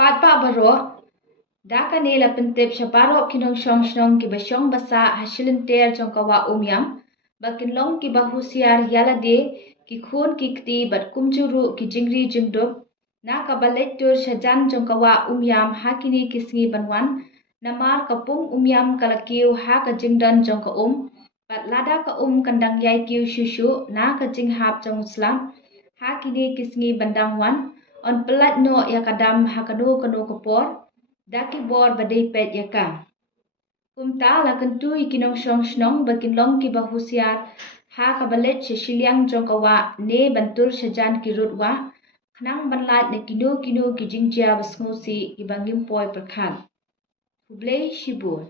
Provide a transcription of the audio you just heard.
Pat baro daka nela pentep syaparo kinong syong ki basyong basa hasilin ter jong kawa umyam bakin long ki bahusiar yalade ki khun ki kti bat kumjuru ki jingri jingdup na kabalet tur syajan jong kawa umyam hakini kisngi banwan namar kapung umyam kalakiu ha ka jingdan jong ka bat lada ka kandang yai kiu shushu na ka jinghap jong uslam hakini kisngi bandang wan on pelat no yakadam hakanu kanu kapor daki bor badai pet yaka. Kumta la kentu ikinong syong snong bakin long ki bahusiar ha kabalet syashiliang jong kawa ne bantur syajan kirut wa knang banlat ne kinu ki jingjia basngusi ibangim poi perkhan. Hublei Shibur.